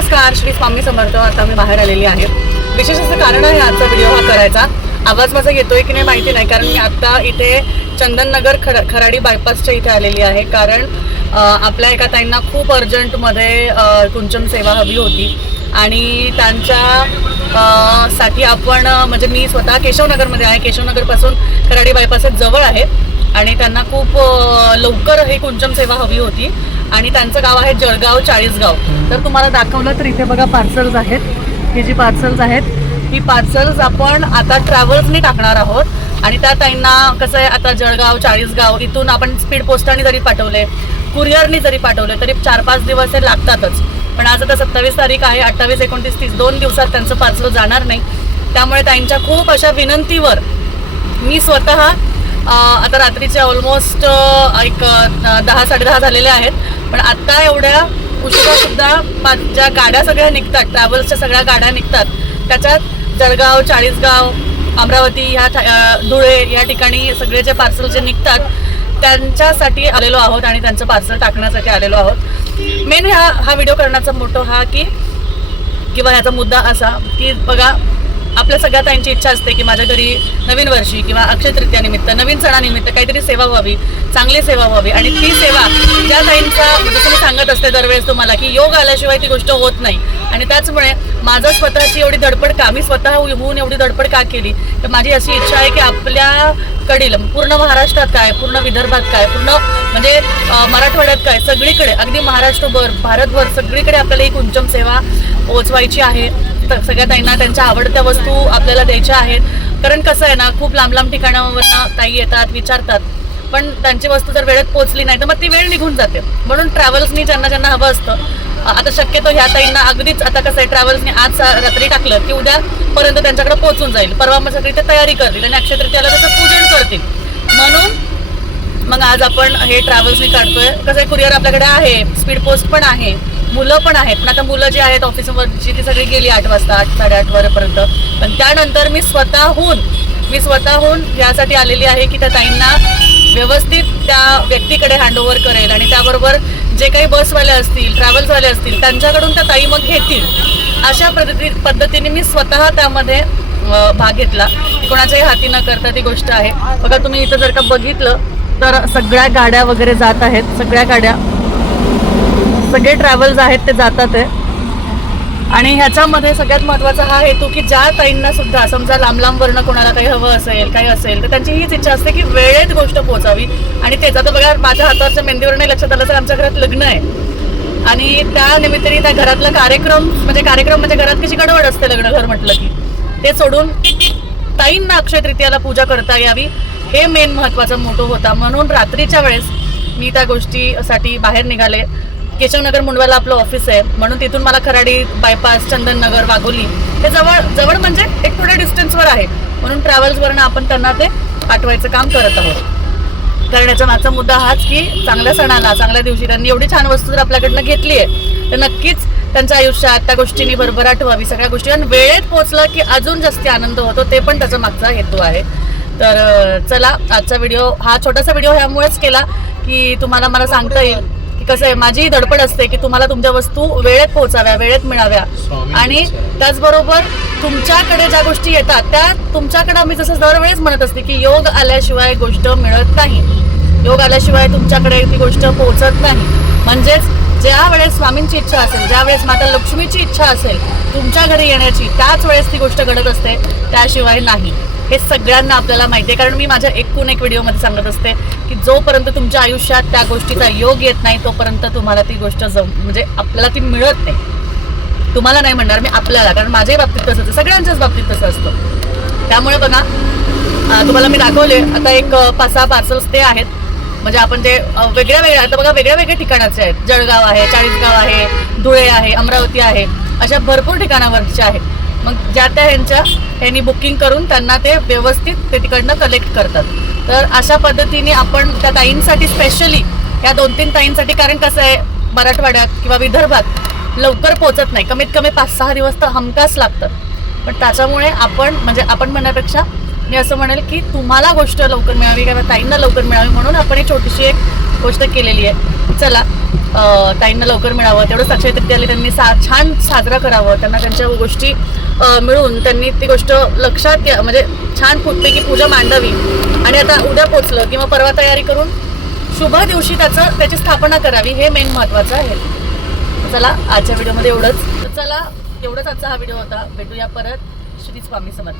नमस्कार श्री स्वामी समर्थ. आता मी बाहेर आलेली आहे. विशेष असं कारण आहे आजचा व्हिडिओ हा करायचा. आवाज माझा येतोय की नाही माहिती नाही कारण मी आता इथे चंदननगर खड खराडी बायपासच्या इथे आलेली आहे. कारण आपल्या एका ताईंना खूप अर्जंटमध्ये कुंचम सेवा हवी होती. आणि त्यांच्या साठी आपण म्हणजे मी स्वतः केशवनगरमध्ये आहे. केशवनगरपासून खराडी बायपास जवळ आहे. आणि त्यांना खूप लवकर ही कुंचम सेवा हवी होती. आणि त्यांचं गाव आहे जळगाव चाळीसगाव. तर तुम्हाला दाखवलं तर इथे बघा पार्सल्स आहेत. ही जी पार्सल्स आहेत ही पार्सल्स आपण आता ट्रॅव्हल्सनी टाकणार आहोत. आणि त्या ताईंना कसं आहे आता जळगाव चाळीसगाव इथून आपण स्पीड पोस्टाने जरी पाठवले कुरिअरनी जरी पाठवले तरी चार पाच दिवस हे लागतातच. पण आज आता सत्तावीस तारीख आहे अठ्ठावीस एकोणतीस तीस दोन दिवसात त्यांचं पार्सल जाणार नाही. त्यामुळे त्यांच्या खूप अशा विनंतीवर मी स्वतः आता रात्रीचे ऑलमोस्ट एक दहा साडेदहा झालेले आहेत. पण आत्ता एवढ्या उशिरासुद्धा पा- ज्या गाड्या सगळ्या निघतात ट्रॅव्हल्सच्या सगळ्या गाड्या निघतात त्याच्यात जळगाव चाळीसगाव अमरावती ह्या धुळे या ठिकाणी सगळे जे पार्सल जे निघतात त्यांच्यासाठी आलेलो आहोत आणि त्यांचं पार्सल टाकण्यासाठी आलेलो आहोत. मेन ह्या हा व्हिडिओ करण्याचा मोठो हा की किंवा ह्याचा मुद्दा असा की बघा आपल्या सगळ्या ताईंची इच्छा असते की माझ्या घरी नवीन वर्षी किंवा अक्षय तृतीयानिमित्त नवीन सणानिमित्त काहीतरी सेवा व्हावी चांगली सेवा व्हावी. आणि ती सेवा ज्या ताईंचा जसं मी सांगत असते दरवेळेस तुम्हाला की योग आल्याशिवाय ती गोष्ट होत नाही. आणि त्याचमुळे माझं स्वतःची एवढी धडपड का मी स्वतः होऊन एवढी धडपड का केली? तर माझी अशी इच्छा आहे की आपल्याकडील पूर्ण महाराष्ट्रात काय पूर्ण विदर्भात काय पूर्ण म्हणजे मराठवाड्यात काय सगळीकडे अगदी महाराष्ट्रभर भारतभर सगळीकडे आपल्याला ही कुंचम सेवा पोहोचवायची आहे. सगळ्या ताईंना त्यांच्या आवडत्या वस्तू आपल्याला द्यायच्या आहेत. कारण कसं आहे ना खूप लांब लांब ठिकाणावरनं ताई येतात विचारतात. पण त्यांची वस्तू जर वेळेत पोहोचली नाही तर मग ती वेळ निघून जाते. म्हणून ट्रॅव्हल्सनी ज्यांना ज्यांना हवं असतं आता शक्यतो ह्या ताईंना अगदीच आता कसं आहे ट्रॅव्हल्सनी आज रात्री टाकलं की उद्यापर्यंत त्यांच्याकडे पोहोचून जाईल. परवा मग सगळी ते तयारी करतील आणि अक्षय तृतीयाला त्याचं पूजन करतील. म्हणून मग आज आपण हे ट्रॅव्हल्सनी काढतोय. कसं आहे कुरिअर आपल्याकडे आहे स्पीड पोस्ट पण आहे. मुलं पण आहेत. पण आता मुलं जी आहेत ऑफिसवरची ती सगळी गेली आठ वाजता आठ साडेआठ वाजेपर्यंत पण त्यानंतर मी स्वतःहून मी स्वतःहून यासाठी आलेली आहे की त्या ताईंना व्यवस्थित त्या व्यक्तीकडे हँडओव्हर करेल आणि त्याबरोबर जे काही बसवाले असतील ट्रॅव्हल्सवाले असतील त्यांच्याकडून त्या ताई मग घेतील. अशा पद्धती पद्धतीने मी स्वतः त्यामध्ये भाग घेतला. कोणाच्याही हाती न करता ती गोष्ट आहे. बघा तुम्ही इथं जर का बघितलं तर सगळ्या गाड्या वगैरे जात आहेत. सगळ्या गाड्या सगळे ट्रॅव्हल्स आहेत ते जातात आहे. आणि ह्याच्यामध्ये सगळ्यात महत्त्वाचा हा हेतू की ज्या ताईंना सुद्धा समजा लांब लांब कोणाला काही हवं असेल काही असेल तर त्यांची हीच इच्छा असते की वेळेत गोष्ट पोहोचावी. आणि तेच आता बघा माझ्या हातावरच्या मेहंदीवर नाही लक्षात आलं तर आमच्या घरात लग्न आहे. आणि त्या निमित्ताने त्या घरातला कार्यक्रम म्हणजे कार्यक्रम म्हणजे घरात कशी गडबड असते लग्न घर म्हटलं की. ते सोडून ताईंना अक्षय तृतीयाला पूजा करता यावी. हे मेन महत्त्वाचा मोटो होता. म्हणून रात्रीच्या वेळेस मी त्या गोष्टीसाठी बाहेर निघाले. केशवनगर मुंडवाला आपलं ऑफिस आहे. म्हणून तिथून मला खराडी बायपास चंदननगर वाघोली हे जवळ जवळ म्हणजे एक थोड्या डिस्टन्सवर आहे. म्हणून ट्रॅव्हल्सवरनं आपण त्यांना ते पाठवायचं काम करत आहोत. कारण याचा माझा मुद्दा हाच की चांगल्या सणाला चांगल्या दिवशी त्यांनी एवढी छान वस्तू जर आपल्याकडनं घेतली आहे तर नक्कीच त्यांच्या आयुष्यात त्या गोष्टींनी भरभराट व्हावी सगळ्या गोष्टी आणि वेळेत पोहोचलं की अजून जास्त आनंद होतो ते पण त्याचा मागचा हेतू आहे. तर चला आजचा व्हिडिओ हा छोटासा व्हिडिओ ह्यामुळेच केला की तुम्हाला मला सांगता येईल. कसं आहे माझी धडपड असते की तुम्हाला तुमच्या वस्तू वेळेत पोहोचाव्या वेळेत मिळाव्या. आणि त्याचबरोबर तुमच्याकडे ज्या गोष्टी येतात त्या तुमच्याकडे आम्ही जसं दरवेळेस म्हणत असते की योग आल्याशिवाय गोष्ट मिळत नाही. योग आल्याशिवाय तुमच्याकडे ती गोष्ट पोहोचत नाही. म्हणजेच ज्या वेळेस स्वामींची इच्छा असेल ज्या वेळेस माता लक्ष्मीची इच्छा असेल तुमच्या घरी येण्याची त्याच वेळेस ती गोष्ट घडत असते त्याशिवाय नाही. हे सगळ्यांना आपल्याला माहिती आहे कारण मी माझ्या एकूण एक व्हिडिओमध्ये सांगत असते की जोपर्यंत तुमच्या आयुष्यात त्या गोष्टीचा योग येत नाही तोपर्यंत तुम्हाला ती गोष्ट जम म्हणजे आपल्याला ती मिळत नाही. तुम्हाला नाही म्हणणार मी आपल्याला कारण माझ्याही बाबतीत तसं असतं सगळ्यांच्याच बाबतीत तसं असतं. त्यामुळे बघा तुम्हाला मी दाखवले आता एक पाच सहा पार्सल्स ते आहेत. म्हणजे आपण जे वेगळ्या वेगळ्या आता बघा वेगळ्या वेगळ्या ठिकाणाचे आहेत. जळगाव आहे चाळीसगाव आहे धुळे आहे अमरावती आहे. अशा भरपूर ठिकाणावरचे आहेत. मग ज्या त्या ह्यांच्या ह्यांनी बुकिंग करून त्यांना ते व्यवस्थित ते तिकडनं कलेक्ट करतात. तर अशा पद्धतीने आपण त्या ताईंसाठी स्पेशली या दोन तीन ताईंसाठी कारण कसं आहे मराठवाड्यात किंवा विदर्भात लवकर पोहोचत नाही. कमीत कमी पाच सहा दिवस तर हमखास लागतात. पण त्याच्यामुळे आपण म्हणजे आपण म्हणण्यापेक्षा मी असं म्हणेल की तुम्हाला गोष्ट लवकर मिळावी किंवा ताईंना लवकर मिळावी म्हणून आपण एक छोटीशी एक गोष्ट केलेली आहे. चला ताईंना लवकर मिळावं तेवढंच अक्षय तृतीयाला त्यांनी सा छान साजरा करावं त्यांना त्यांच्या गोष्टी मिळून त्यांनी ती गोष्ट लक्षात घ्या म्हणजे छान की पूजा मांडावी. आणि आता उद्या पोचलं किंवा परवा तयारी करून शुभ दिवशी त्याचं त्याची स्थापना करावी हे मेन महत्वाचं आहे. चला आजच्या व्हिडिओमध्ये एवढंच. चला एवढंच आजचा हा व्हिडिओ होता. भेटूया परत. श्री स्वामी समर्थ.